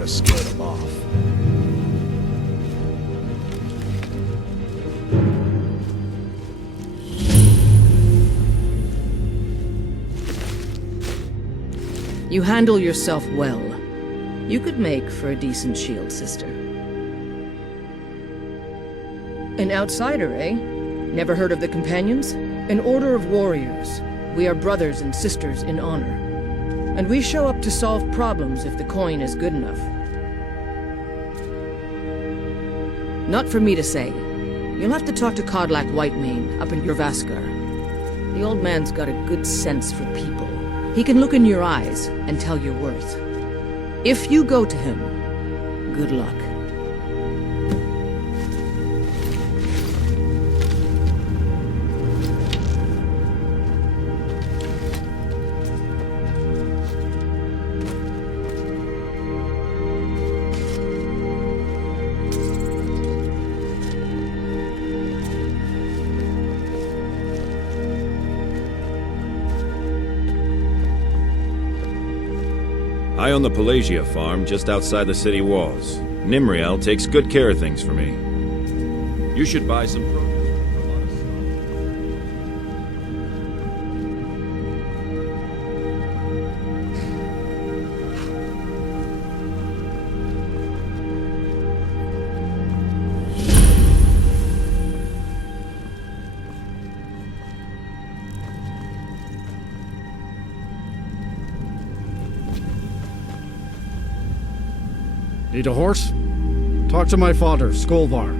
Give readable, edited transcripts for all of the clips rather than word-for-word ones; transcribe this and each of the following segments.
to scare them off. You handle yourself well. You could make for a decent shield sister. An outsider, eh? Never heard of the Companions? An order of warriors. We are brothers and sisters in honor. And we show up to solve problems if the coin is good enough. Not for me to say. You'll have to talk to Codlac Whitemane up in Jorvaskar. The old man's got a good sense for people. He can look in your eyes and tell your worth. If you go to him, good luck. I own the Pelagia farm just outside the city walls. Nimriel takes good care of things for me. You should buy some produce for a lot of stuff. Need a horse? Talk to my father, Skolvar.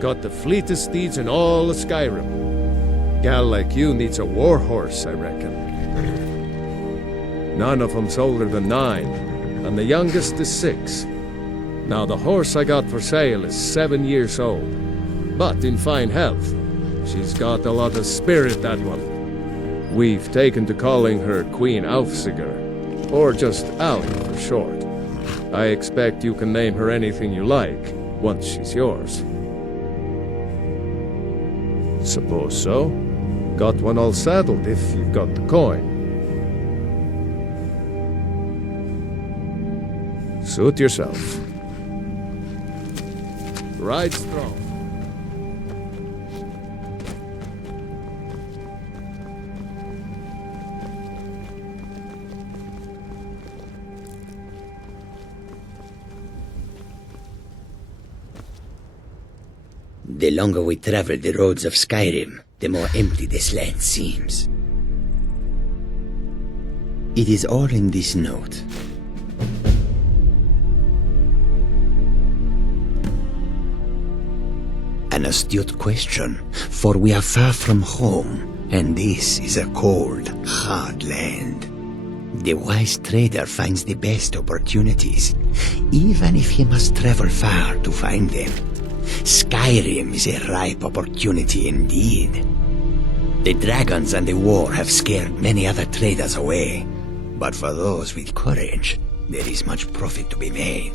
Got the fleetest steeds in all of Skyrim. Gal like you needs a war horse, I reckon. None of 'em's older than 9, and the youngest is 6. Now the horse I got for sale is 7 years old, but in fine health. She's got a lot of spirit, that one. We've taken to calling her Queen Aufsiger, or just Ali for short. I expect you can name her anything you like, once she's yours. Suppose so. Got one all saddled if you've got the coin. Suit yourself. Ride strong. The longer we travel the roads of Skyrim, the more empty this land seems. It is all in this note. An astute question, for we are far from home, and this is a cold, hard land. The wise trader finds the best opportunities, even if he must travel far to find them. Skyrim is a ripe opportunity indeed. The dragons and the war have scared many other traders away, but for those with courage, there is much profit to be made.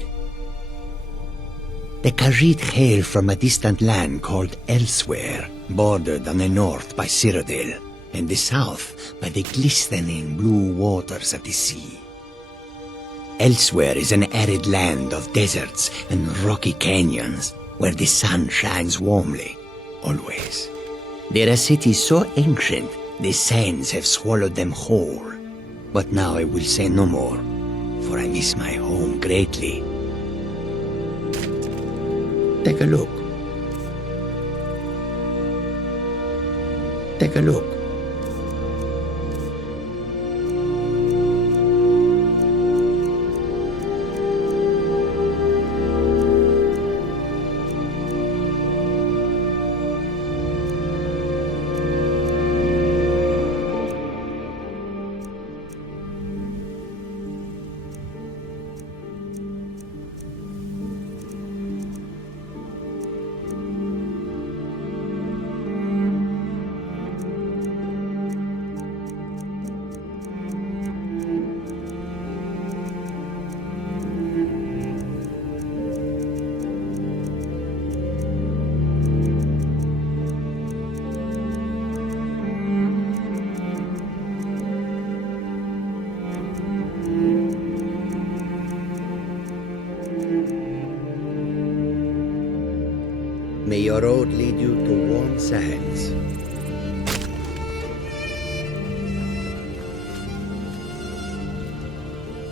The Khajiit hail from a distant land called Elsewhere, bordered on the north by Cyrodiil, and the south by the glistening blue waters of the sea. Elsewhere is an arid land of deserts and rocky canyons, where the sun shines warmly, always. There are cities so ancient, the sands have swallowed them whole. But now I will say no more, for I miss my home greatly. Take a look. Take a look. May your road lead you to warm sands.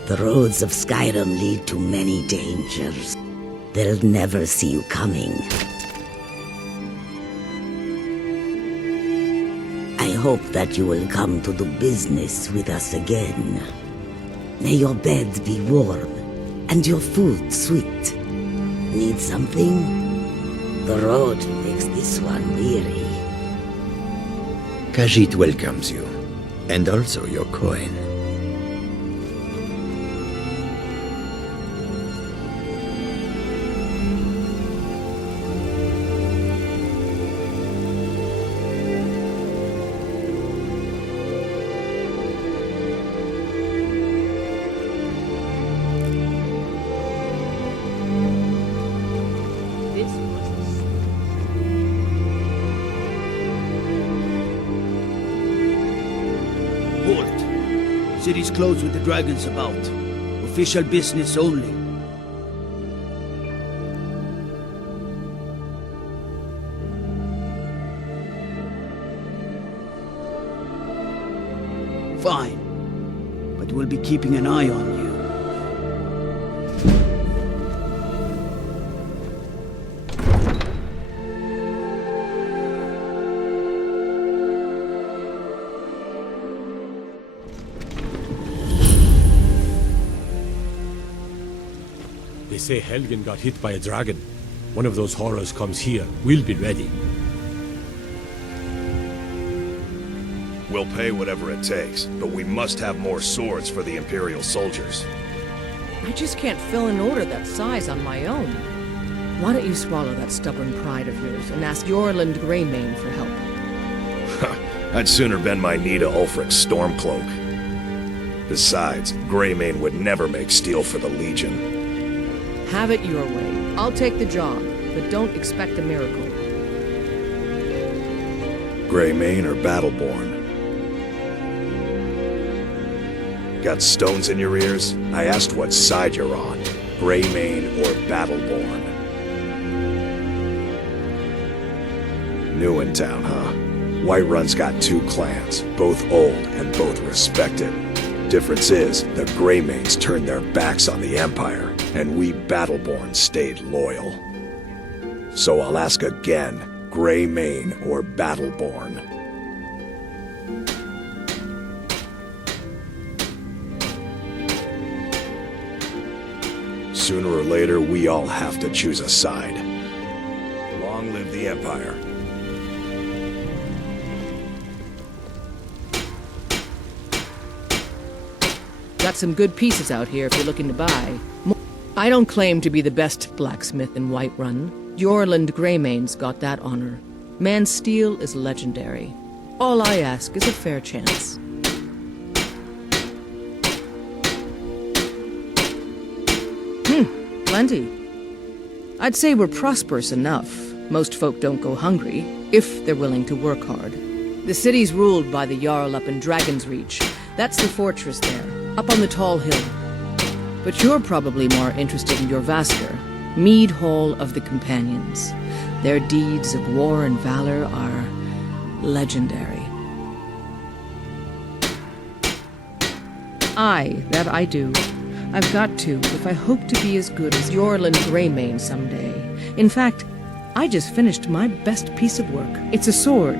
The roads of Skyrim lead to many dangers. They'll never see you coming. I hope that you will come to do business with us again. May your bed be warm and your food sweet. Need something? The road makes this one weary. Khajiit welcomes you, and also your coin. This was Halt! City's closed with the dragons about. Official business only. Fine. But we'll be keeping an eye on you. They say Helgen got hit by a dragon. One of those horrors comes here. We'll be ready. We'll pay whatever it takes, but we must have more swords for the Imperial soldiers. I just can't fill an order that size on my own. Why don't you swallow that stubborn pride of yours and ask Yorland Greymane for help? I'd sooner bend my knee to Ulfric's Stormcloak. Besides, Greymane would never make steel for the Legion. Have it your way. I'll take the job, but don't expect a miracle. Greymane or Battleborn? Got stones in your ears? I asked what side you're on. Greymane or Battleborn? New in town, huh? Whiterun's got two clans, both old and both respected. Difference is, the Greymanes turned their backs on the Empire, and we Battleborn stayed loyal. So I'll ask again, Greymane or Battleborn? Sooner or later, we all have to choose a side. Long live the Empire. Got some good pieces out here if you're looking to buy. I don't claim to be the best blacksmith in Whiterun. Yorland Greymane's got that honor. Man's steel is legendary. All I ask is a fair chance. Plenty. I'd say we're prosperous enough. Most folk don't go hungry, if they're willing to work hard. The city's ruled by the Jarl up in Dragon's Reach. That's the fortress there, up on the tall hill. But you're probably more interested in your Vasker, Mead Hall of the Companions. Their deeds of war and valor are legendary. Aye, that I do. I've got to, if I hope to be as good as Yorland Greymane someday. In fact, I just finished my best piece of work. It's a sword.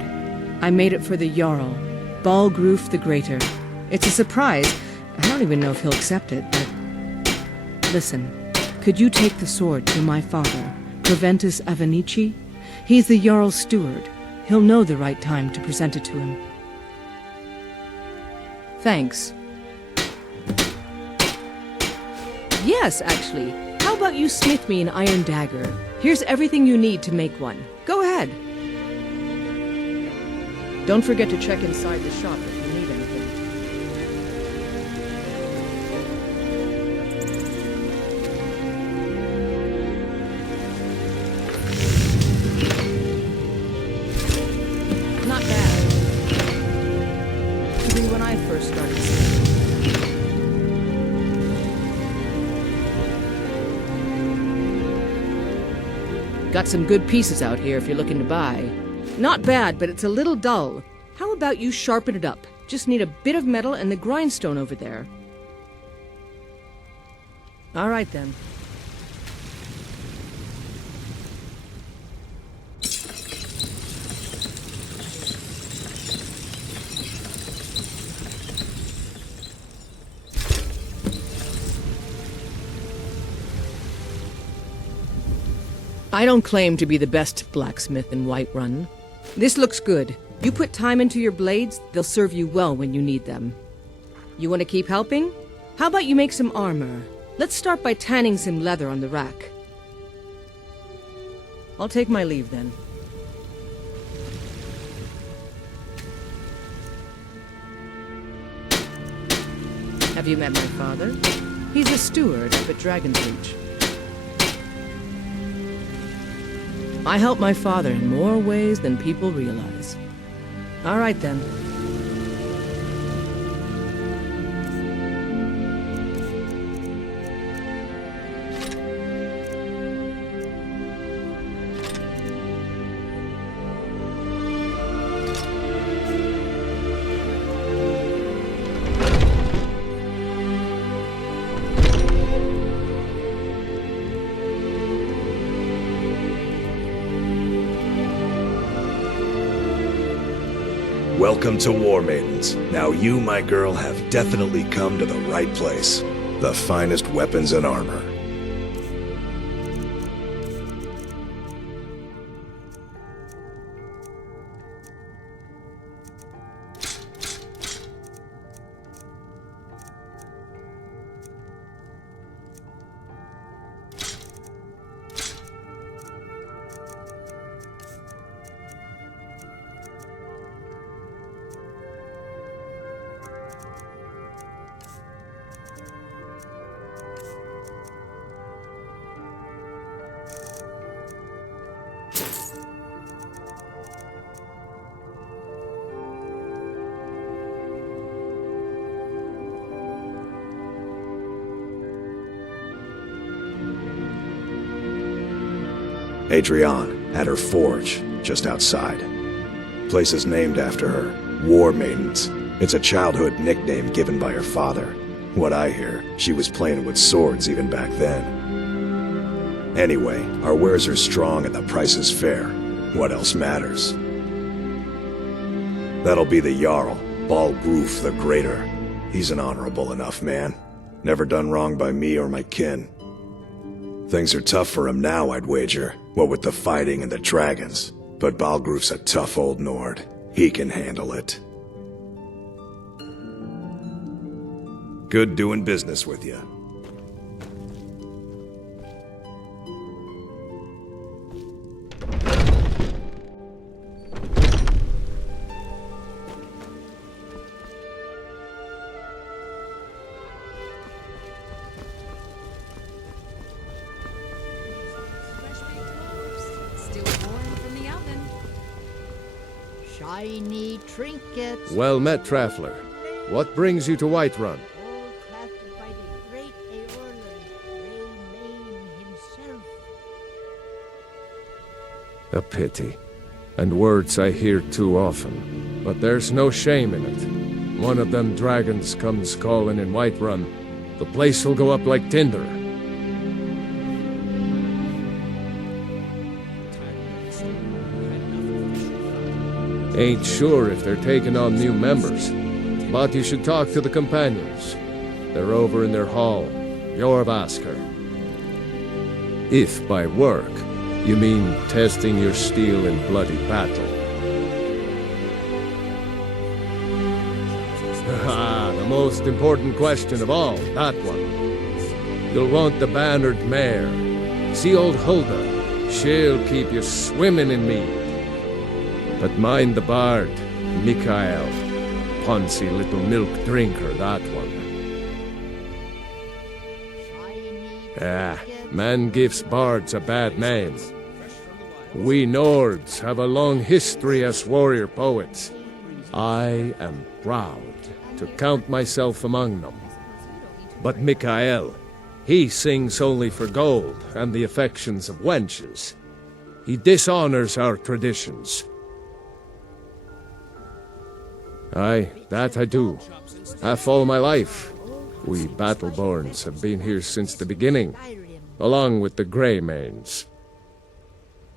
I made it for the Jarl, Balgruf the Greater. It's a surprise. I don't even know if he'll accept it, but... Listen, could you take the sword to my father, Proventus Avenici? He's the Jarl's steward. He'll know the right time to present it to him. Thanks. Yes, actually. How about you smith me an iron dagger? Here's everything you need to make one. Go ahead. Don't forget to check inside the shop if you need anything. Not bad. Even when I first started smithing. Got some good pieces out here if you're looking to buy. Not bad, but it's a little dull. How about you sharpen it up? Just need a bit of metal and the grindstone over there. All right, then. I don't claim to be the best blacksmith in Whiterun. This looks good. You put time into your blades, they'll serve you well when you need them. You want to keep helping? How about you make some armor? Let's start by tanning some leather on the rack. I'll take my leave then. Have you met my father? He's a steward up at Dragon's Reach. I help my father in more ways than people realize. All right, then. Welcome to War Maidens. Now you, my girl, have definitely come to the right place. The finest weapons and armor. Adrienne, at her forge, just outside. Place is named after her, War Maidens. It's a childhood nickname given by her father. What I hear, she was playing with swords even back then. Anyway, our wares are strong and the price is fair. What else matters? That'll be the Jarl, Balgruf the Greater. He's an honorable enough man. Never done wrong by me or my kin. Things are tough for him now, I'd wager, what with the fighting and the dragons. But Balgruf's a tough old Nord. He can handle it. Good doing business with you. Shiny trinkets. Well met, Traveler. What brings you to Whiterun? All crafted by the great Eorlund, Greymane himself. A pity. And words I hear too often. But there's no shame in it. One of them dragons comes calling in Whiterun. The place will go up like tinder. Ain't sure if they're taking on new members, but you should talk to the companions. They're over in their hall, Jorvaskr. If by work, you mean testing your steel in bloody battle. Ah, the most important question of all, that one. You'll want the bannered mare. See old Hulda, she'll keep you swimming in mead. But mind the bard, Mikael. Poncy little milk drinker, that one. Man gives bards a bad name. We Nords have a long history as warrior poets. I am proud to count myself among them. But Mikael, he sings only for gold and the affections of wenches. He dishonors our traditions. Aye, that I do. Half all my life. We Battleborns have been here since the beginning, along with the Greymanes.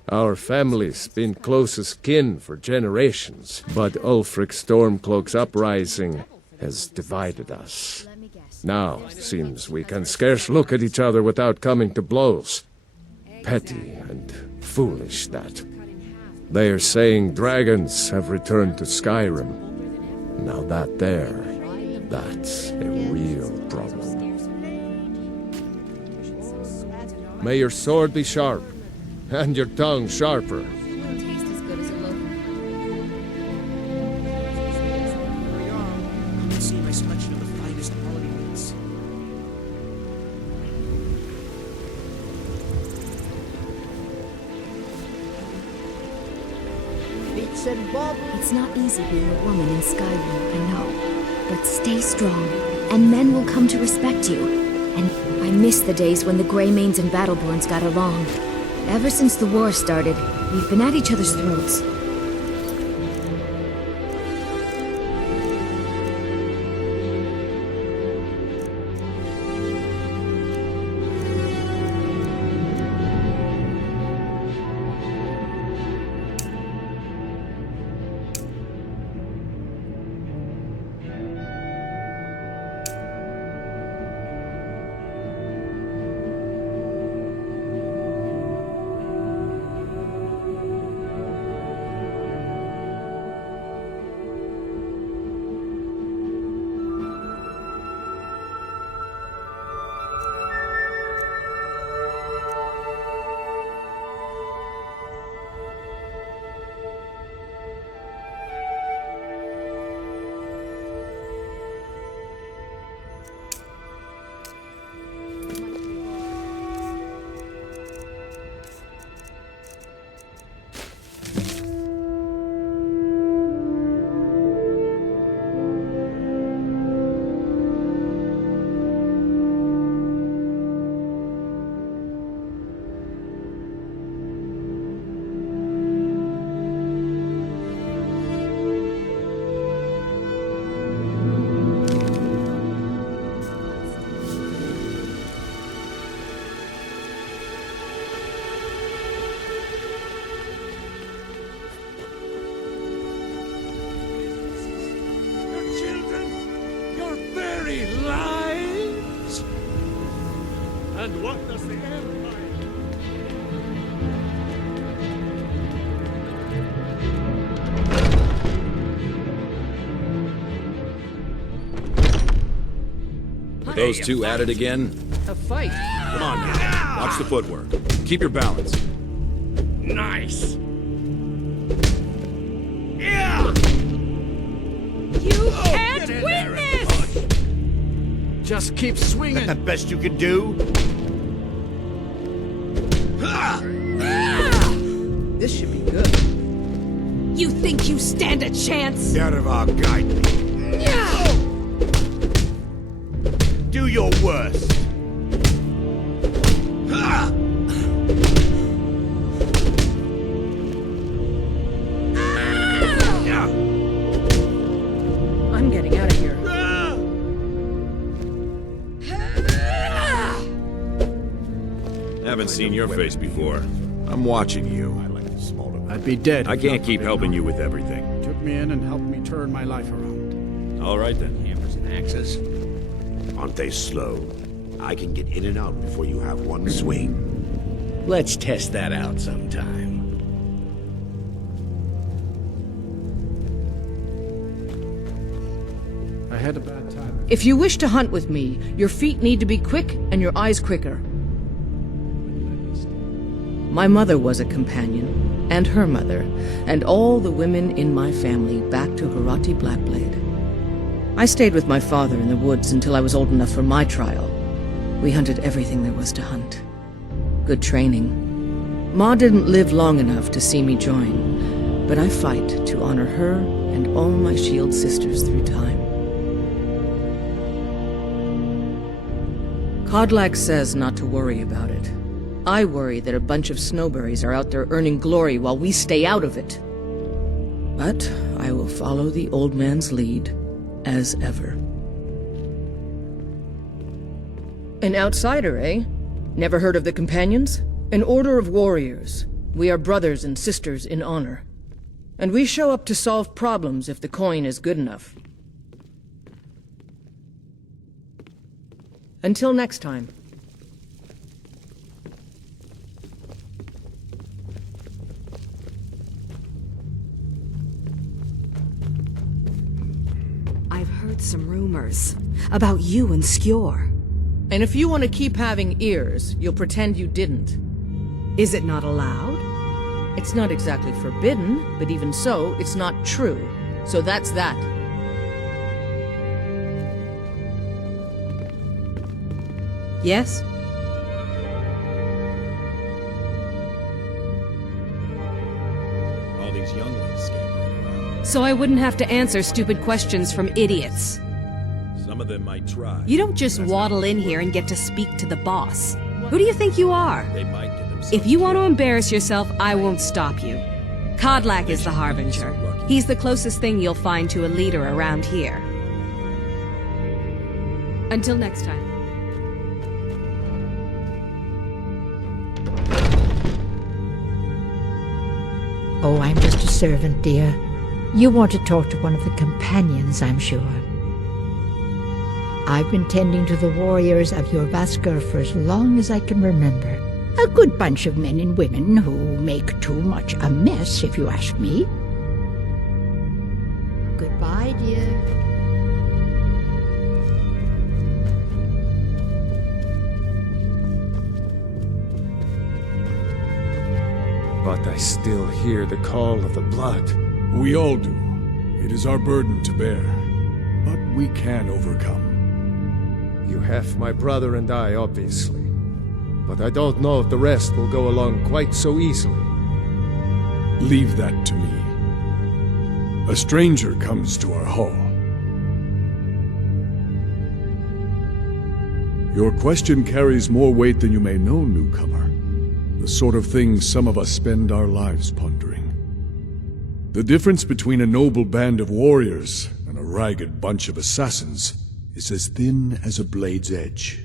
Our family's been closest kin for generations, but Ulfric Stormcloak's uprising has divided us. Now, seems we can scarce look at each other without coming to blows. Petty and foolish, that. They are saying dragons have returned to Skyrim. Now that's a real problem. May your sword be sharp, and your tongue sharper. Taste as good as a loaf. Come and see my selection of the finest quality meats. Bits and bobs. It's not easy being a woman in Skyrim, I know. But stay strong, and men will come to respect you. And I miss the days when the Greymanes and Battleborns got along. Ever since the war started, we've been at each other's throats. And what does the Empire... Those two at it again? A fight. Come on now. Watch the footwork. Keep your balance. Nice! You can't win this! Just keep swinging. Best you can do? This should be good. You think you stand a chance? Yarva, guide me. Do your worst. I'm getting out of here. Haven't seen your face before. I'm watching you. I'd be dead. I can't keep helping you with everything. Took me in and helped me turn my life around. All right then. Hammers and axes? Aren't they slow? I can get in and out before you have one swing. Let's test that out sometime. I had a bad time. If you wish to hunt with me, your feet need to be quick and your eyes quicker. My mother was a companion, and her mother, and all the women in my family back to Harati Blackblade. I stayed with my father in the woods until I was old enough for my trial. We hunted everything there was to hunt. Good training. Ma didn't live long enough to see me join, but I fight to honor her and all my shield sisters through time. Kodlak says not to worry about it. I worry that a bunch of snowberries are out there earning glory while we stay out of it. But I will follow the old man's lead, as ever. An outsider, eh? Never heard of the Companions? An order of warriors. We are brothers and sisters in honor. And we show up to solve problems if the coin is good enough. Until next time. I've heard some rumors about you and Skyor. And if you want to keep having ears, you'll pretend you didn't. Is it not allowed? It's not exactly forbidden, but even so, it's not true. So that's that. Yes? All these younglings scampering around. So I wouldn't have to answer stupid questions from idiots. Some of them might try. You don't just waddle in here and get to speak to the boss. Who do you think you are? They might get themselves If you want to killed. embarrass yourself, I won't stop you. Kodlak is the Harbinger. He's the closest thing you'll find to a leader around here. Until next time. Oh, I'm just a servant, dear. You want to talk to one of the companions, I'm sure. I've been tending to the warriors of your Vaskr for as long as I can remember. A good bunch of men and women who make too much a mess, if you ask me. Goodbye, dear. But I still hear the call of the blood. We all do. It is our burden to bear. But we can overcome. You have my brother and I, obviously. But I don't know if the rest will go along quite so easily. Leave that to me. A stranger comes to our hall. Your question carries more weight than you may know, newcomer. The sort of thing some of us spend our lives pondering. The difference between a noble band of warriors and a ragged bunch of assassins is as thin as a blade's edge.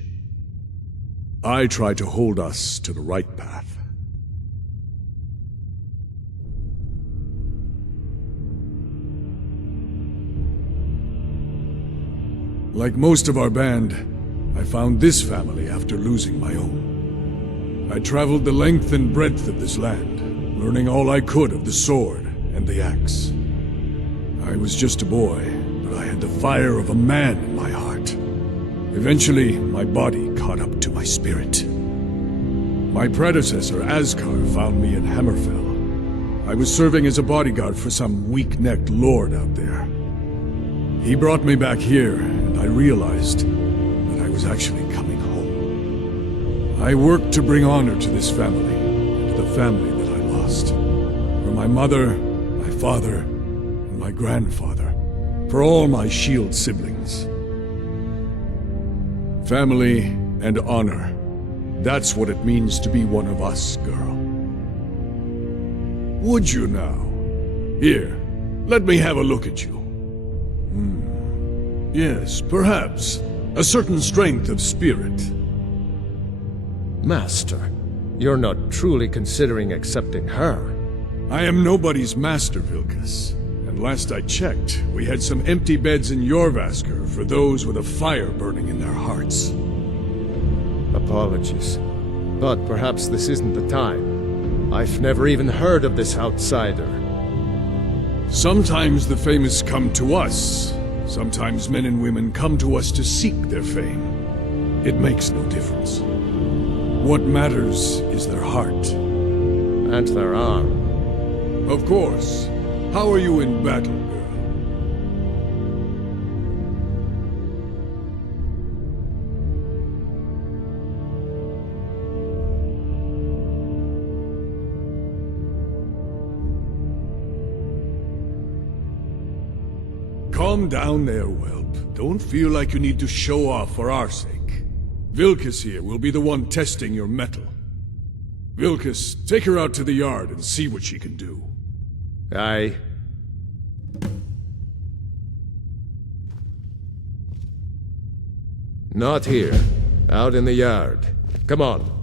I try to hold us to the right path. Like most of our band, I found this family after losing my own. I traveled the length and breadth of this land, learning all I could of the sword and the axe. I was just a boy, but I had the fire of a man in my heart. Eventually, my body caught up to my spirit. My predecessor, Askar, found me in Hammerfell. I was serving as a bodyguard for some weak-necked lord out there. He brought me back here, and I realized that I was actually coming home. I worked to bring honor to this family, and to the family that I lost. For my mother, my father, and my grandfather. For all my shield siblings. Family and honor. That's what it means to be one of us, girl. Would you now? Here, let me have a look at you. Yes, perhaps. A certain strength of spirit. Master, you're not truly considering accepting her. I am nobody's master, Vilkas. And last I checked, we had some empty beds in your Vaskr for those with a fire burning in their hearts. Apologies. But perhaps this isn't the time. I've never even heard of this outsider. Sometimes the famous come to us. Sometimes men and women come to us to seek their fame. It makes no difference. What matters is their heart. And their arm. Of course. How are you in battle, girl? Calm down there, whelp. Don't feel like you need to show off for our sake. Vilkas here will be the one testing your mettle. Vilkas, take her out to the yard and see what she can do. Aye. Not here. Out in the yard. Come on.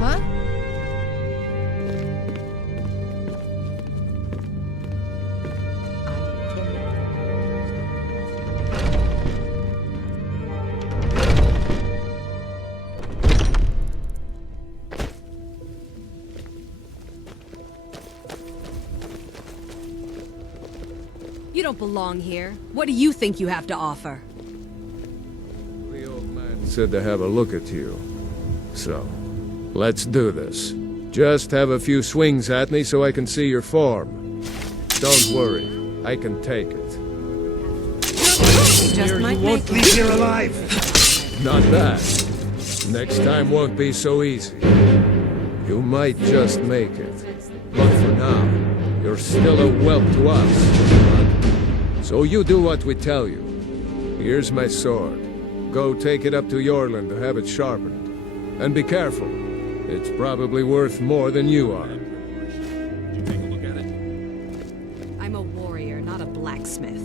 Huh? You don't belong here. What do you think you have to offer? The old man said to have a look at you. So, let's do this. Just have a few swings at me so I can see your form. Don't worry, I can take it. Just might make Leave here alive! Not that. Next time won't be so easy. You might just make it. But for now, you're still a whelp to us. So you do what we tell you. Here's my sword. Go take it up to Yorland to have it sharpened. And be careful. It's probably worth more than you are. Did you take a look at it? I'm a warrior, not a blacksmith.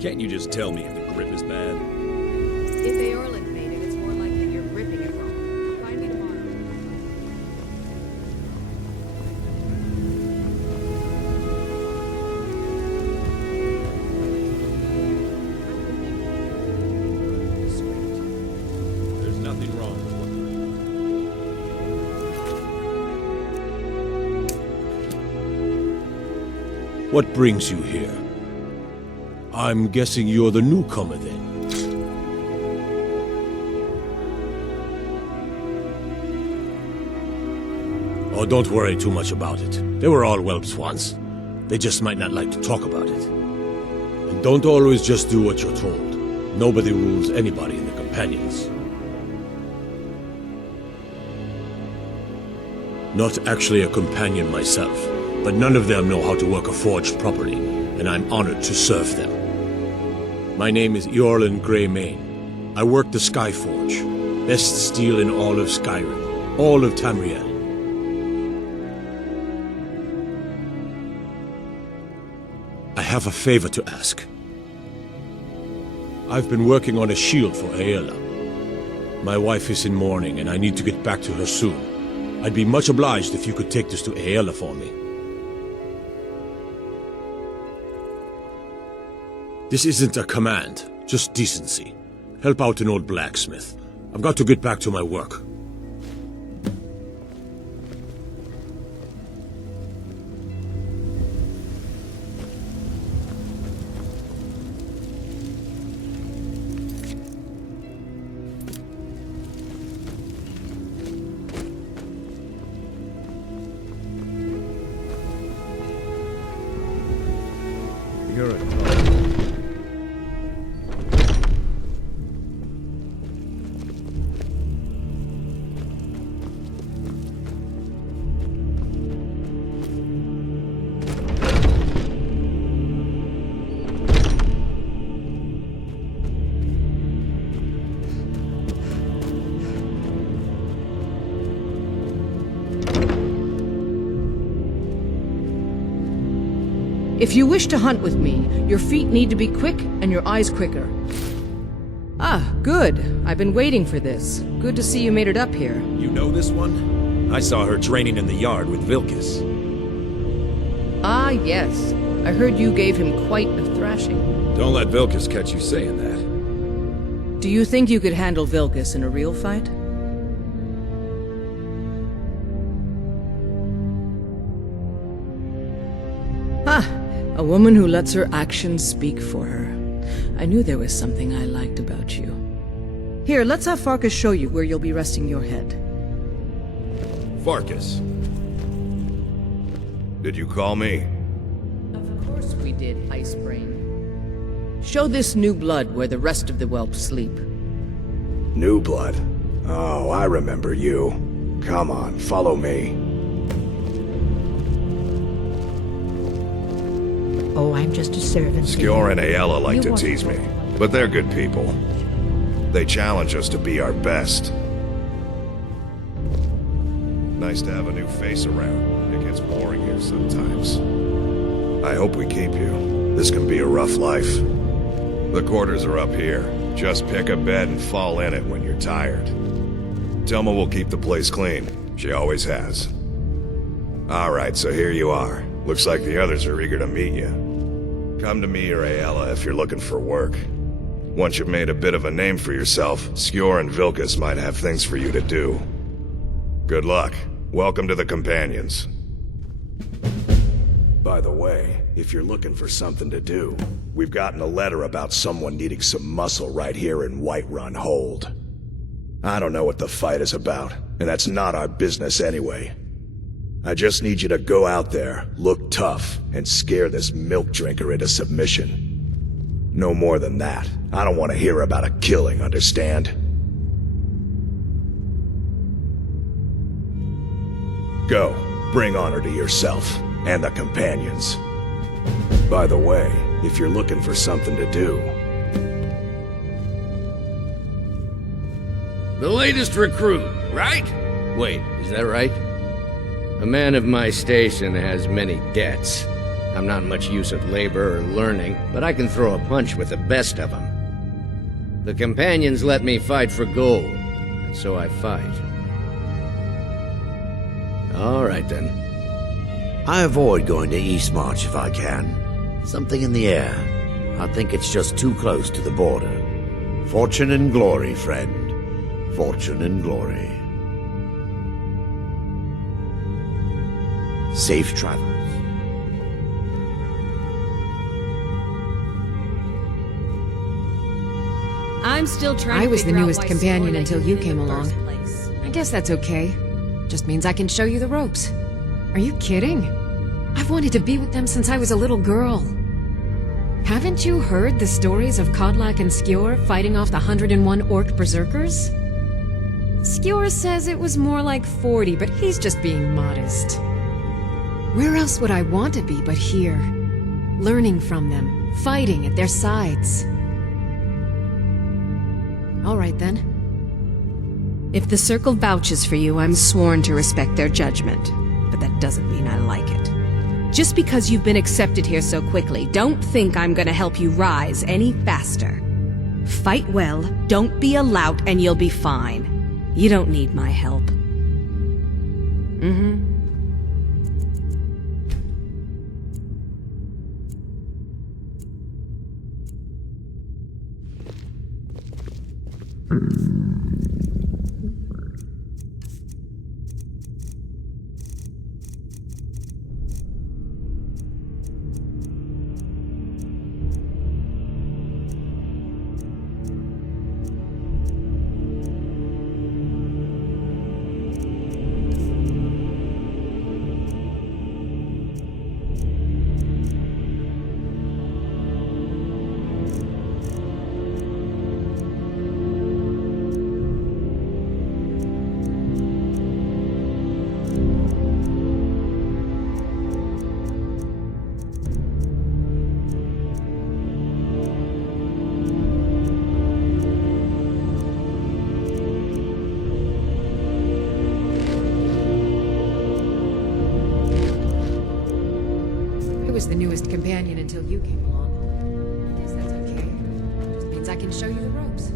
Can't you just tell me if the grip is bad? If Eorland made it, it's more likely you're ripping it wrong. Find me tomorrow. There's nothing wrong with what What brings you here? I'm guessing you're the newcomer then. Oh, don't worry too much about it. They were all whelps once. They just might not like to talk about it. And don't always just do what you're told. Nobody rules anybody in the companions. Not actually a companion myself, but none of them know how to work a forge properly, and I'm honored to serve them. My name is Eorland Greymane. I work the Skyforge. Best steel in all of Skyrim. All of Tamriel. I have a favor to ask. I've been working on a shield for Aela. My wife is in mourning, and I need to get back to her soon. I'd be much obliged if you could take this to Aela for me. This isn't a command, just decency. Help out an old blacksmith. I've got to get back to my work. You're a If you wish to hunt with me, your feet need to be quick and your eyes quicker. Ah, good. I've been waiting for this. Good to see you made it up here. You know this one? I saw her training in the yard with Vilkas. Ah, yes. I heard you gave him quite a thrashing. Don't let Vilkas catch you saying that. Do you think you could handle Vilkas in a real fight? Ah, a woman who lets her actions speak for her. I knew there was something I liked about you. Here, let's have Farkas show you where you'll be resting your head. Farkas. Did you call me? Of course we did, Icebrain. Show this new blood where the rest of the whelps sleep. New blood? Oh, I remember you. Come on, follow me. Oh, I'm just a servant. Skyor and Ayala like You to want tease to- me, but they're good people. They challenge us to be our best. Nice to have a new face around. It gets boring here sometimes. I hope we keep you. This can be a rough life. The quarters are up here. Just pick a bed and fall in it when you're tired. Telma will keep the place clean. She always has. Alright, so here you are. Looks like the others are eager to meet you. Come to me or Ayala if you're looking for work. Once you've made a bit of a name for yourself, Skyor and Vilkas might have things for you to do. Good luck. Welcome to the Companions. By the way, if you're looking for something to do, we've gotten a letter about someone needing some muscle right here in Whiterun Hold. I don't know what the fight is about, and that's not our business anyway. I just need you to go out there, look tough, and scare this milk drinker into submission. No more than that. I don't want to hear about a killing, understand? Go. Bring honor to yourself, and the Companions. By the way, if you're looking for something to do... The latest recruit, right? Wait, is that right? A man of my station has many debts. I'm not much use at labor or learning, but I can throw a punch with the best of them. The Companions let me fight for gold, and so I fight. All right, then. I avoid going to Eastmarch if I can. Something in the air. I think it's just too close to the border. Fortune and glory, friend. Fortune and glory. Safe travels. I'm still trying I to was the figure out newest why companion Skor let until you you in came the along. first place. I guess that's okay. Just means I can show you the ropes. Are you kidding? I've wanted to be with them since I was a little girl. Haven't you heard the stories of Kodlak and Skyor fighting off the 101 orc berserkers? Skyor says it was more like 40, but he's just being modest. Where else would I want to be but here? Learning from them, fighting at their sides. All right then. If the Circle vouches for you, I'm sworn to respect their judgment. But that doesn't mean I like it. Just because you've been accepted here so quickly, don't think I'm gonna help you rise any faster. Fight well, don't be a lout, and you'll be fine. You don't need my help. I was the newest companion until you came along. I guess that's okay. Just means I can show you the ropes.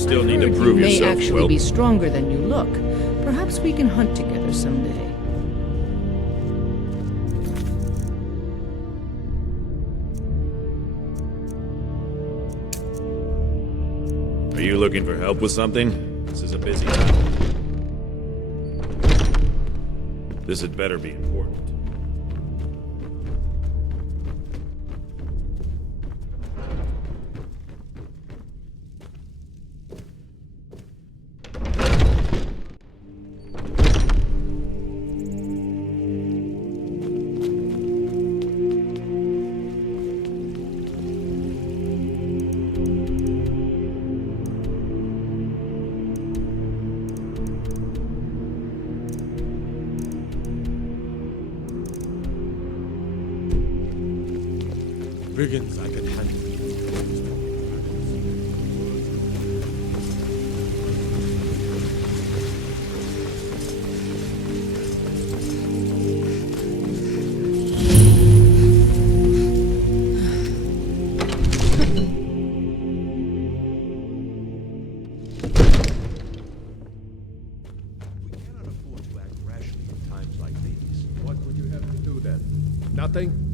still I've need to heard prove you may yourself, actually Will. be stronger than you look. Perhaps we can hunt together someday. Are you looking for help with something? This is a busy time. This had better be important. Brigands I can handle. What would you have to do then? Nothing?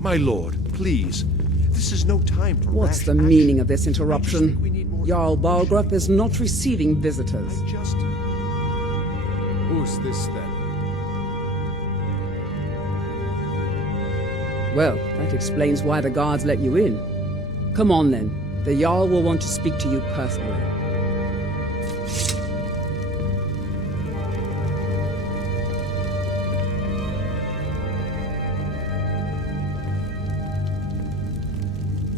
My lord, please. This is no time for What's rash the action. meaning of this I just interruption? think we need more Jarl Balgrup is not receiving visitors. Who's this then? Well, that explains why the guards let you in. Come on then. The Jarl will want to speak to you personally.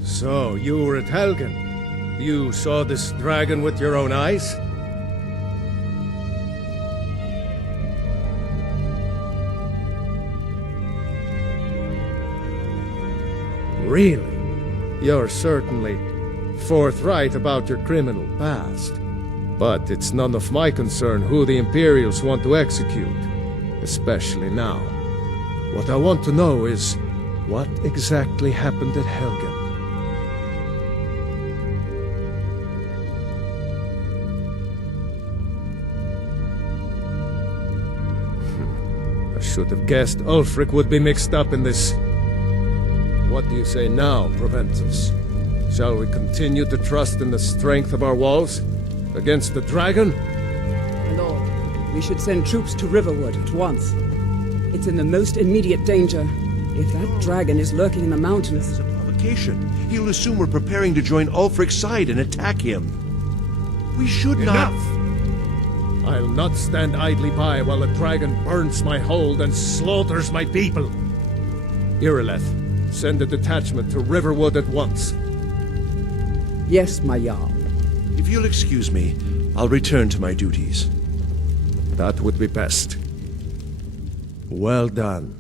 So, you were at Helgen. You saw this dragon with your own eyes? Really? You're certainly forthright about your criminal past. But it's none of my concern who the Imperials want to execute, especially now. What I want to know is, what exactly happened at Helgen? I should have guessed Ulfric would be mixed up in this. What do you say now, Proventus? Shall we continue to trust in the strength of our walls? Against the dragon? My lord, we should send troops to Riverwood at once. It's in the most immediate danger. If that dragon is lurking in the mountains... It's a provocation. He'll assume we're preparing to join Ulfric's side and attack him. We should not... Enough! I'll not stand idly by while a dragon burns my hold and slaughters my people. Irileth, send a detachment to Riverwood at once. Yes, my Jarl. If you'll excuse me, I'll return to my duties. That would be best. Well done.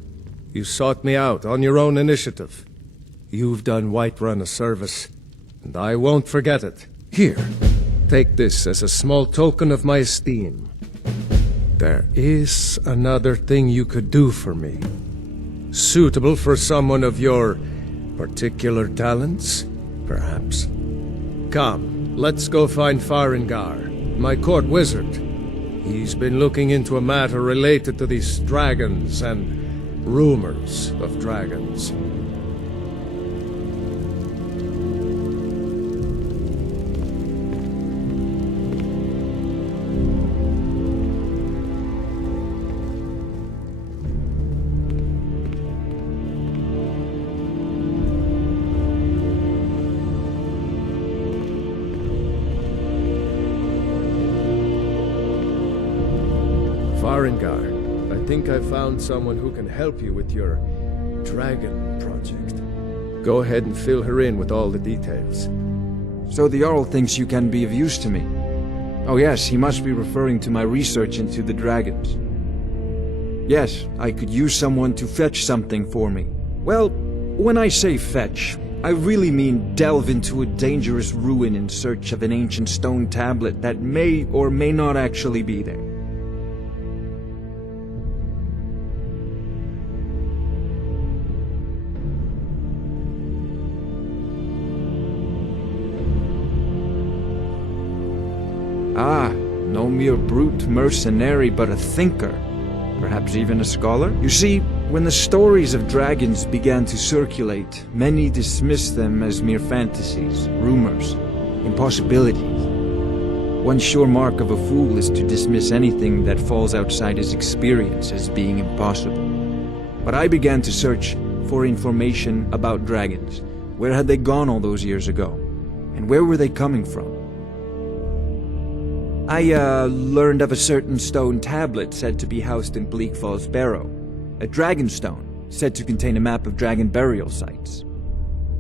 You sought me out on your own initiative. You've done Whiterun a service, and I won't forget it. Here, take this as a small token of my esteem. There is another thing you could do for me. Suitable for someone of your particular talents, perhaps. Come, let's go find Farengar, my court wizard. He's been looking into a matter related to these dragons and rumors of dragons. Farengar, I think I found someone who can help you with your dragon project. Go ahead and fill her in with all the details. So the Jarl thinks you can be of use to me. Oh yes, he must be referring to my research into the dragons. Yes, I could use someone to fetch something for me. Well, when I say fetch, I really mean delve into a dangerous ruin in search of an ancient stone tablet that may or may not actually be there. Ah, no mere brute mercenary, but a thinker. Perhaps even a scholar? You see, when the stories of dragons began to circulate, many dismissed them as mere fantasies, rumors, impossibilities. One sure mark of a fool is to dismiss anything that falls outside his experience as being impossible. But I began to search for information about dragons. Where had they gone all those years ago? And where were they coming from? I learned of a certain stone tablet said to be housed in Bleak Falls Barrow. A dragon stone, said to contain a map of dragon burial sites.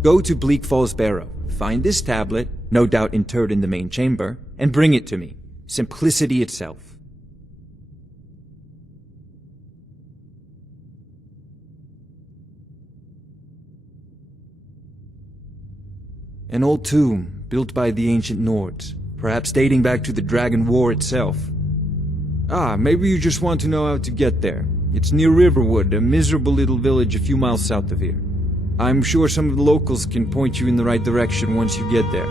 Go to Bleak Falls Barrow, find this tablet, no doubt interred in the main chamber, and bring it to me. Simplicity itself. An old tomb, built by the ancient Nords, perhaps dating back to the Dragon War itself. Ah, maybe you just want to know how to get there. It's near Riverwood, a miserable little village a few miles south of here. I'm sure some of the locals can point you in the right direction once you get there.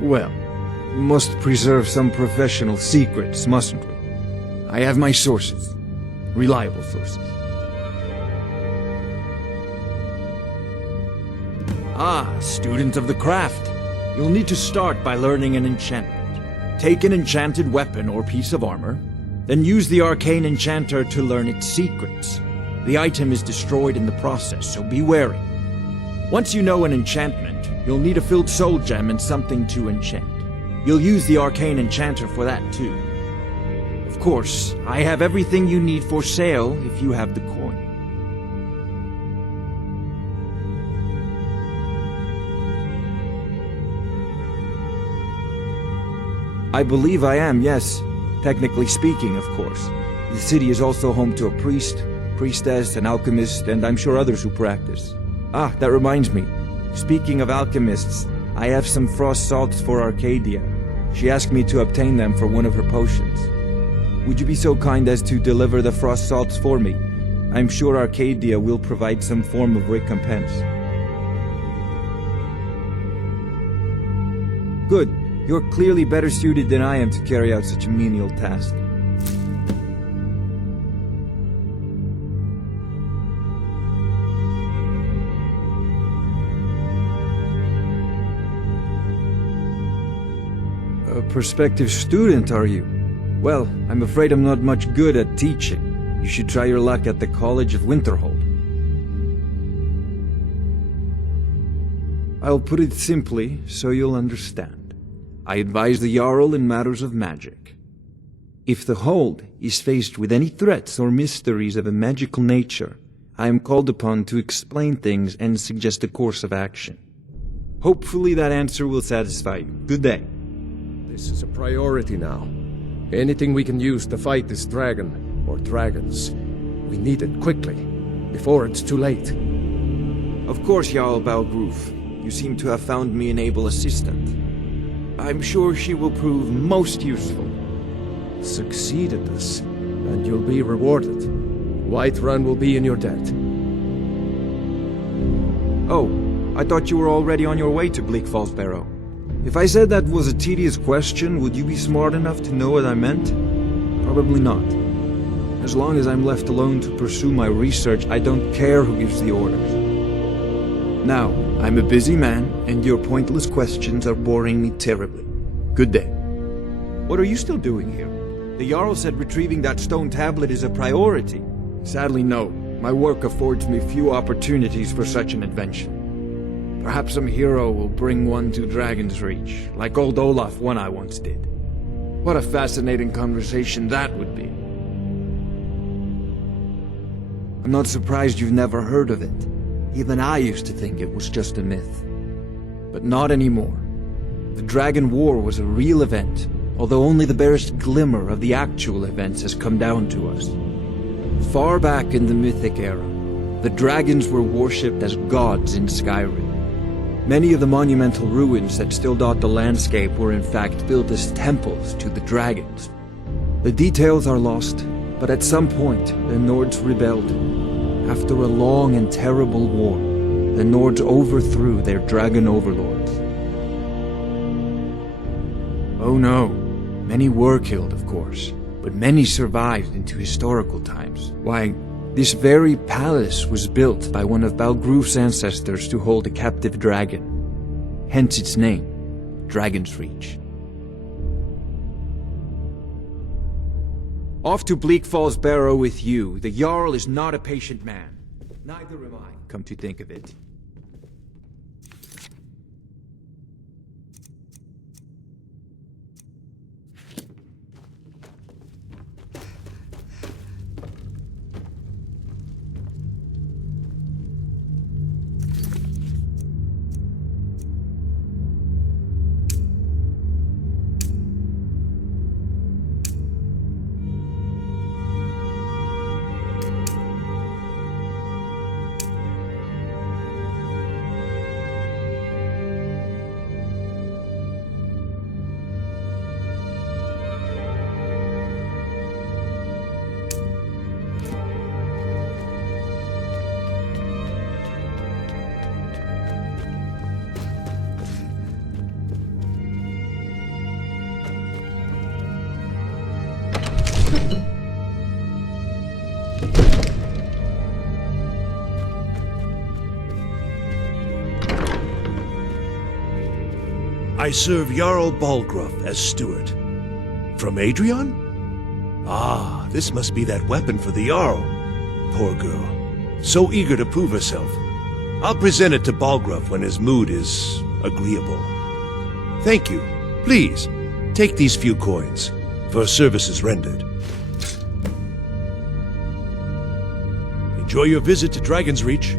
Well, we must preserve some professional secrets, mustn't we? I have my sources. Reliable sources. Ah, student of the craft. You'll need to start by learning an enchantment. Take an enchanted weapon or piece of armor, then use the arcane enchanter to learn its secrets. The item is destroyed in the process, so be wary. Once you know an enchantment, you'll need a filled soul gem and something to enchant. You'll use the arcane enchanter for that too. Of course, I have everything you need for sale if you have the coin. I believe I am, yes. Technically speaking, of course. The city is also home to a priest, priestess, an alchemist, and I'm sure others who practice. Ah, that reminds me. Speaking of alchemists, I have some frost salts for Arcadia. She asked me to obtain them for one of her potions. Would you be so kind as to deliver the frost salts for me? I'm sure Arcadia will provide some form of recompense. Good. You're clearly better suited than I am to carry out such a menial task. A prospective student, are you? Well, I'm afraid I'm not much good at teaching. You should try your luck at the College of Winterhold. I'll put it simply so you'll understand. I advise the Jarl in matters of magic. If the Hold is faced with any threats or mysteries of a magical nature, I am called upon to explain things and suggest a course of action. Hopefully that answer will satisfy you. Good day. This is a priority now. Anything we can use to fight this dragon, or dragons, we need it quickly, before it's too late. Of course, Jarl Balgroof. You seem to have found me an able assistant. I'm sure she will prove most useful. Succeed at this, and you'll be rewarded. Whiterun will be in your debt. Oh, I thought you were already on your way to Bleak Falls Barrow. If I said that was a tedious question, would you be smart enough to know what I meant? Probably not. As long as I'm left alone to pursue my research, I don't care who gives the orders. Now, I'm a busy man, and your pointless questions are boring me terribly. Good day. What are you still doing here? The Jarl said retrieving that stone tablet is a priority. Sadly, no. My work affords me few opportunities for such an adventure. Perhaps some hero will bring one to Dragon's Reach, like old Olaf one I once did. What a fascinating conversation that would be. I'm not surprised you've never heard of it. Even I used to think it was just a myth. But not anymore. The Dragon War was a real event, although only the barest glimmer of the actual events has come down to us. Far back in the Mythic era, the dragons were worshipped as gods in Skyrim. Many of the monumental ruins that still dot the landscape were in fact built as temples to the dragons. The details are lost, but at some point the Nords rebelled. After a long and terrible war, the Nords overthrew their dragon overlords. Oh no. Many were killed, of course, but many survived into historical times. Why, this very palace was built by one of Balgruf's ancestors to hold a captive dragon. Hence its name, Dragon's Reach. Off to Bleak Falls Barrow with you. The Jarl is not a patient man. Neither am I, come to think of it. I serve Jarl Balgruf as steward. From Adrian? Ah, this must be that weapon for the Jarl. Poor girl. So eager to prove herself. I'll present it to Balgruf when his mood is agreeable. Thank you. Please, take these few coins for services rendered. Enjoy your visit to Dragon's Reach.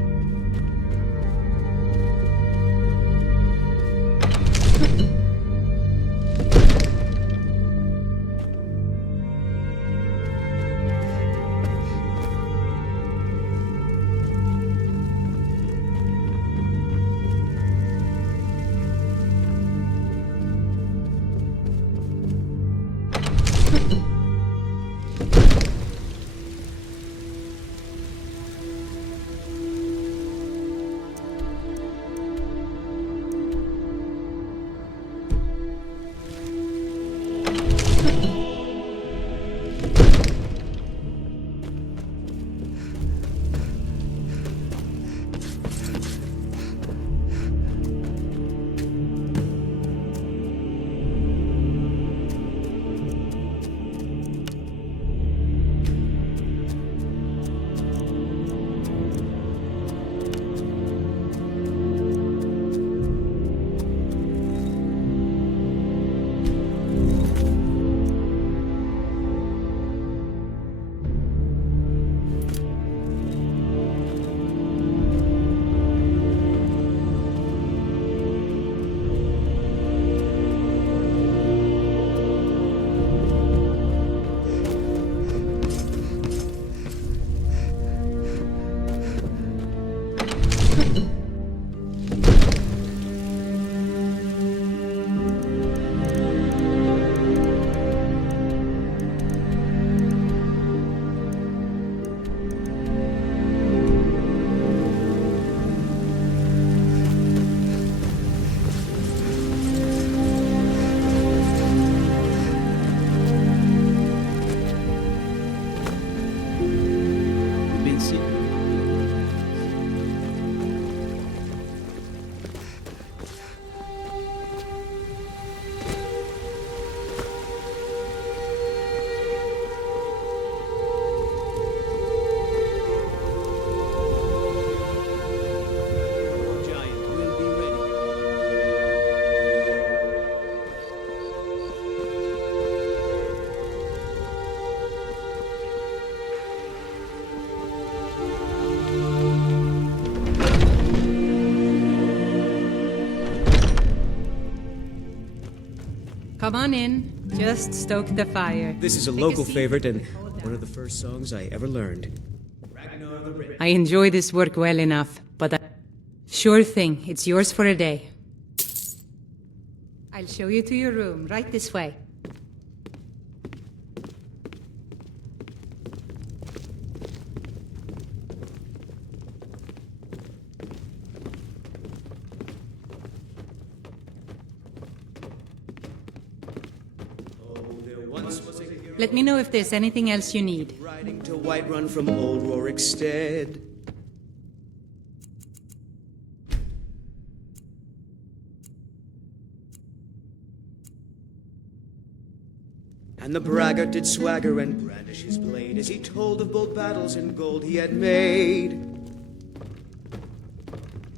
Come on in. Just stoke the fire. This is a local favorite and one of the first songs I ever learned. I enjoy this work well enough, but sure thing, it's yours for a day. I'll show you to your room, right this way. Let me know if there's anything else you need. Riding to Whiterun from Old Rorikstead. And the braggart did swagger and brandish his blade as he told of bold battles and gold he had made.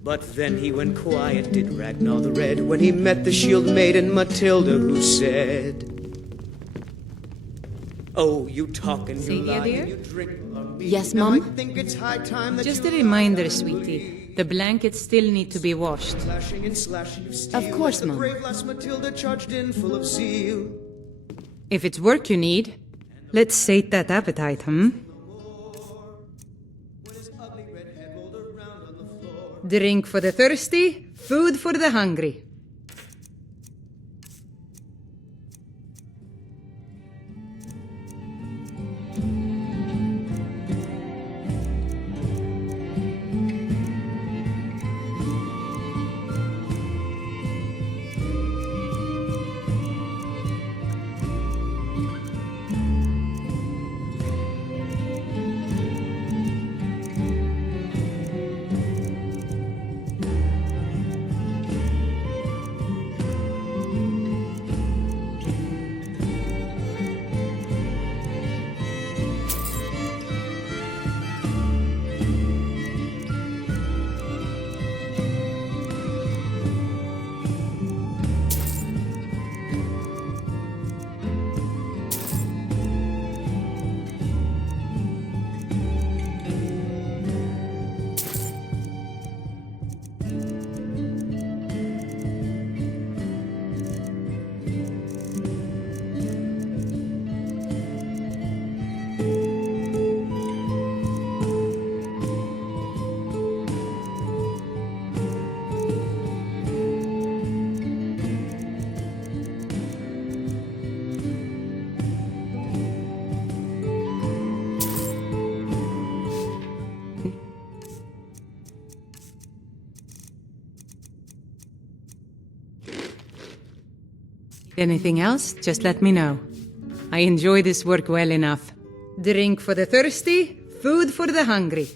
But then he went quiet, did Ragnar the Red, when he met the shield maiden Matilda, who said, "Oh, you talk and you Celia, lie dear? and you drink on me. Yes, Now Mom? I think it's high time that Just a you reminder, sweetie. The blankets still need to be washed. slashing and slashing of steel. Of course, as the Mom. brave lass Matilda charged in full of zeal. If it's work you need, let's sate that appetite, hmm? Drink for the thirsty, food for the hungry. Anything else, just let me know. I enjoy this work well enough. Drink for the thirsty, food for the hungry.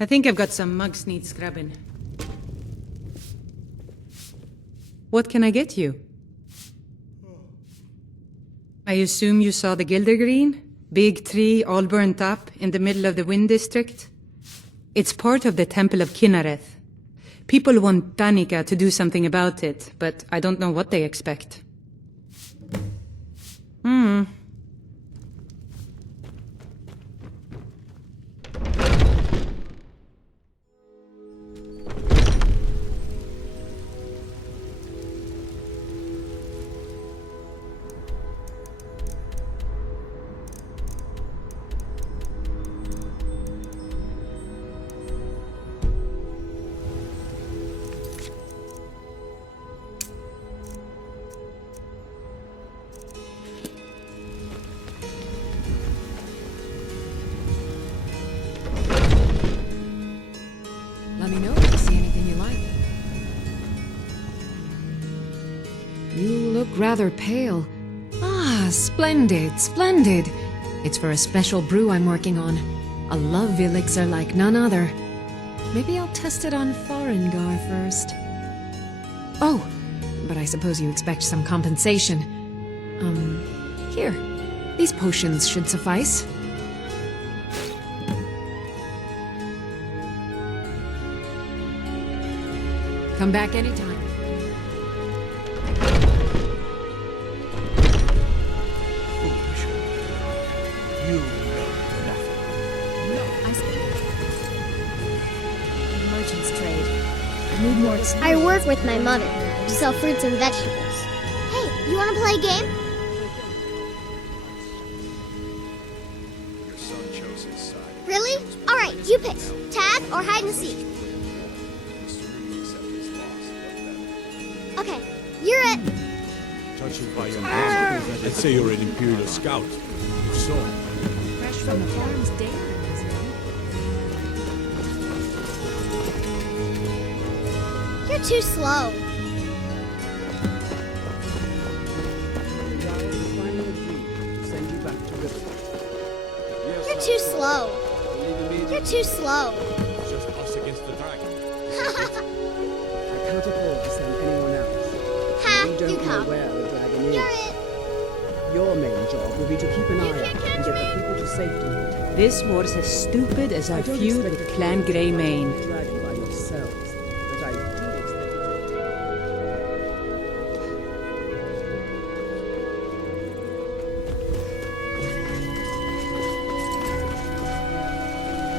I think I've got some mugs need scrubbing. What can I get you? I assume you saw the Gildergreen? Big tree, all burnt up, in the middle of the Wind District? It's part of the Temple of Kinnareth. People want Danica to do something about it, but I don't know what they expect. Let me know if you see anything you like. You look rather pale. Ah, splendid, splendid. It's for a special brew I'm working on. A love elixir like none other. Maybe I'll test it on Farengar first. Oh, but I suppose you expect some compensation. Here. These potions should suffice. Come back anytime. You know nothing. Need more I work with my mother to sell fruits and vegetables. Hey, you want to play a game? Your son chose his side. Really? All right, you pick. Tag or hide and seek. Okay, you're it. Judging by your name, I'd say you're an Imperial scout. If so, Fresh from the farm's daily. You're too slow. Send you back to River. You're too slow. You're too slow. it's just us against the dragon. I can't afford to send anyone else. Ha, We you don't know come. where the dragon is. You're it. Your main job will be to keep an eye out and get the people to safety. This war's as stupid as I our don't feud expect with you Clan to Greymane. fight the dragon by yourselves, but I do expect you to.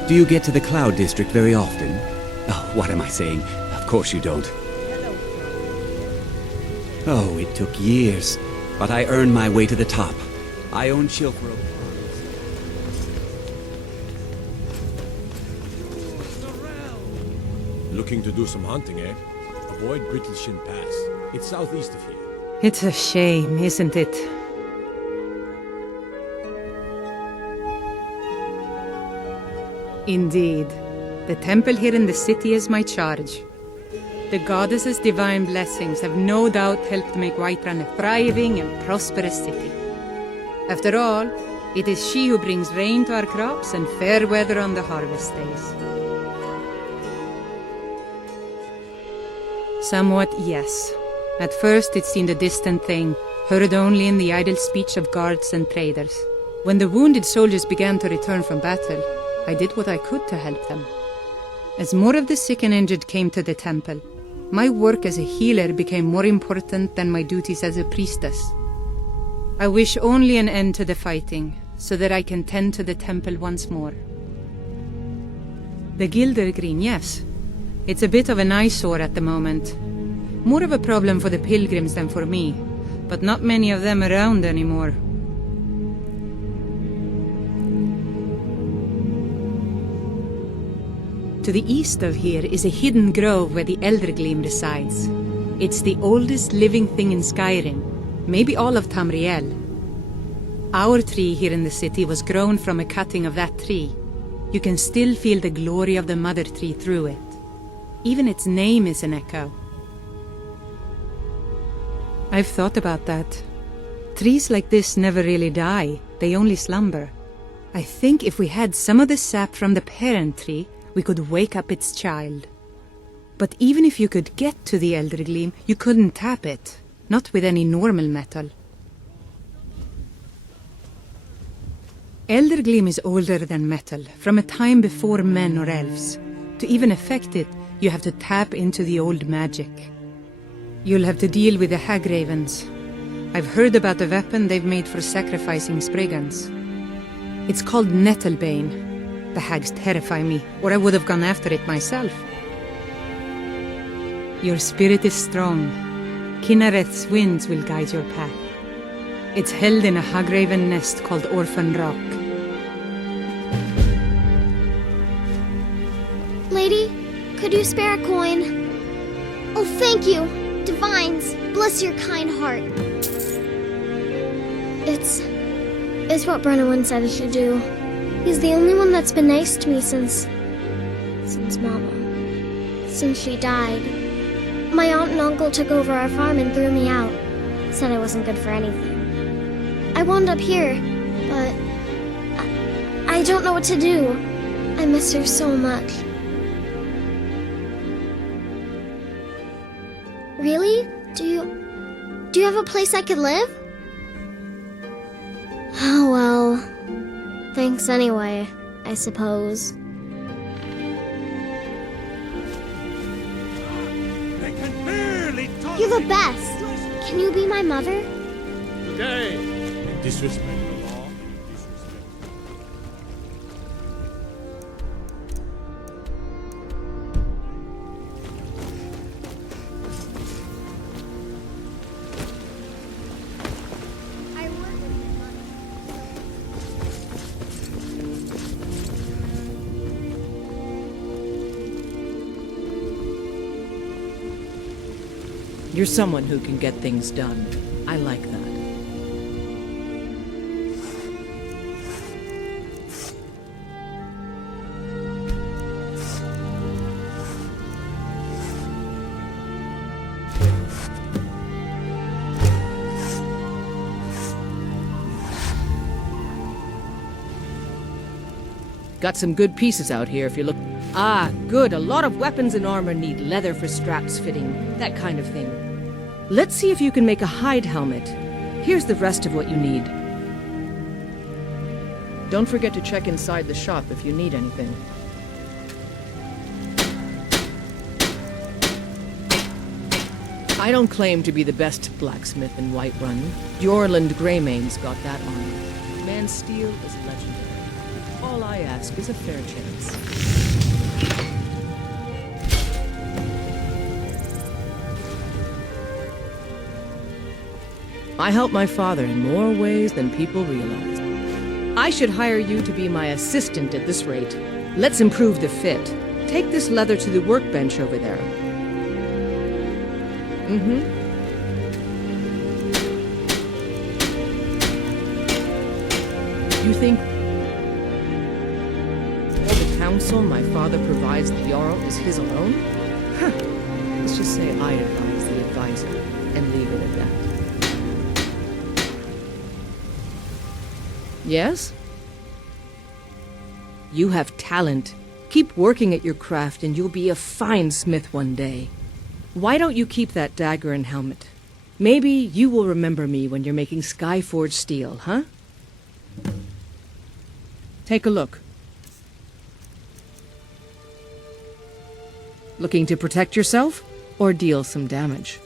Do you get to the Cloud District very often? Oh, what am I saying? Of course you don't. Oh, it took years, but I earned my way to the top. I own Chilfro. Looking to do some hunting, eh? Avoid Brittleshin Pass. It's southeast of here. It's a shame, isn't it? Indeed. The temple here in the city is my charge. The goddess's divine blessings have no doubt helped make Whiterun a thriving and prosperous city. After all, it is she who brings rain to our crops and fair weather on the harvest days. Somewhat, yes. At first it seemed a distant thing, heard only in the idle speech of guards and traders. When the wounded soldiers began to return from battle, I did what I could to help them. As more of the sick and injured came to the temple, my work as a healer became more important than my duties as a priestess. I wish only an end to the fighting, so that I can tend to the temple once more. The Gildergreen, yes. It's a bit of an eyesore at the moment. More of a problem for the pilgrims than for me, but not many of them around anymore. To the east of here is a hidden grove where the Eldergleam resides. It's the oldest living thing in Skyrim, maybe all of Tamriel. Our tree here in the city was grown from a cutting of that tree. You can still feel the glory of the mother tree through it. Even its name is an echo. I've thought about that. Trees like this never really die, they only slumber. I think if we had some of the sap from the parent tree, we could wake up its child. But even if you could get to the Eldergleam, you couldn't tap it. Not with any normal metal. Eldergleam is older than metal, from a time before men or elves. To even affect it, you have to tap into the old magic. You'll have to deal with the Hagravens. I've heard about the weapon they've made for sacrificing Spriggans. It's called Nettlebane. The hags terrify me, or I would have gone after it myself. Your spirit is strong. Kinareth's winds will guide your path. It's held in a Hagraven nest called Orphan Rock. Lady, could you spare a coin? Oh, thank you. Divines, bless your kind heart. It's what Brennan said I should do. He's the only one that's been nice to me since Mama. Since she died. My aunt and uncle took over our farm and threw me out. Said I wasn't good for anything. I wound up here, but I don't know what to do. I miss her so much. Really? Do you have a place I could live? Oh well. Thanks anyway, I suppose. You're the best. Can you be my mother? Today! Disrespect the law. You're someone who can get things done. I like that. Got some good pieces out here if you look. Ah, good. A lot of weapons and armor need leather for straps fitting, that kind of thing. Let's see if you can make a hide helmet. Here's the rest of what you need. Don't forget to check inside the shop if you need anything. I don't claim to be the best blacksmith in Whiterun. Jorland Greymane's got that armor. Man's steel is legendary. All I ask is a fair chance. I help my father in more ways than people realize. I should hire you to be my assistant at this rate. Let's improve the fit. Take this leather to the workbench over there. You think counsel my father provides the Jarl is his alone? Huh. Let's just say I advise the advisor, and leave it at that. Yes? You have talent. Keep working at your craft and you'll be a fine smith one day. Why don't you keep that dagger and helmet? Maybe you will remember me when you're making Skyforged steel, huh? Take a look. Looking to protect yourself, or deal some damage?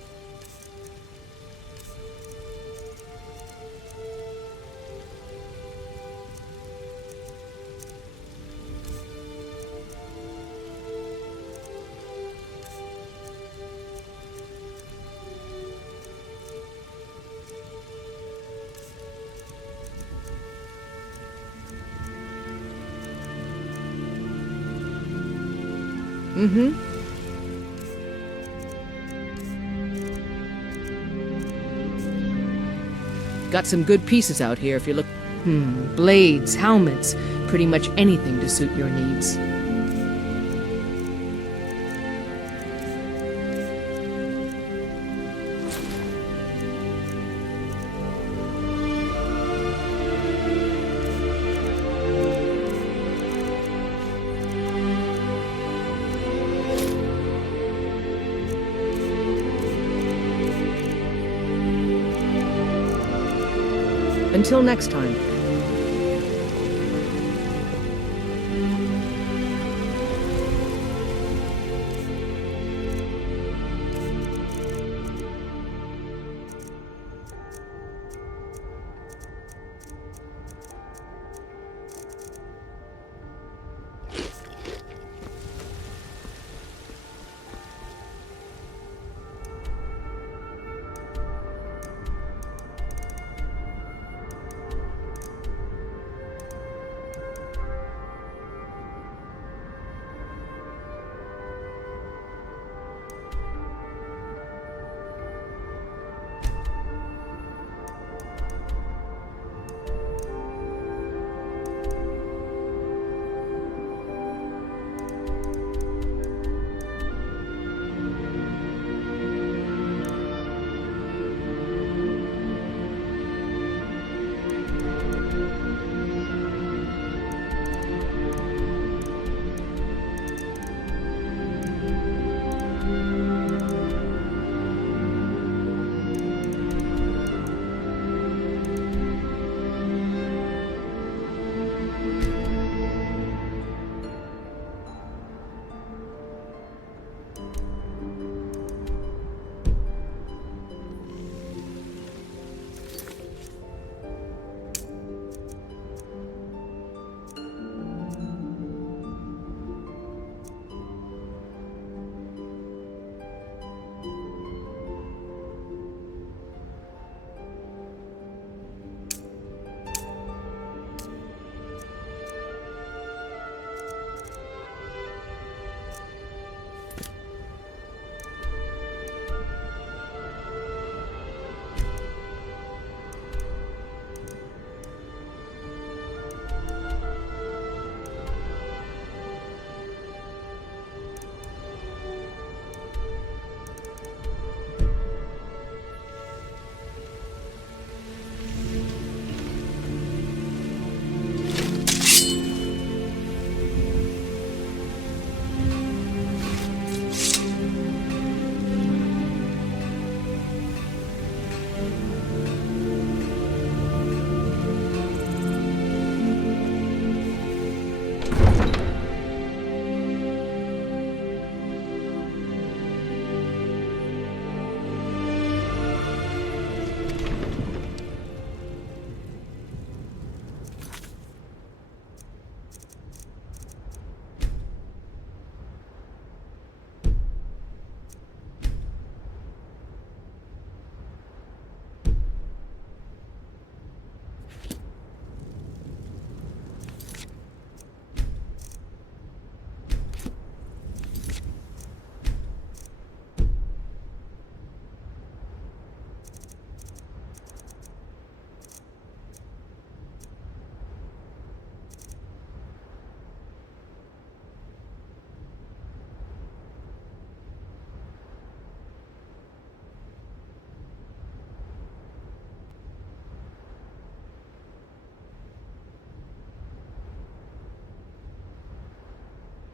Got some good pieces out here if you look. Blades, helmets, pretty much anything to suit your needs. Until next time.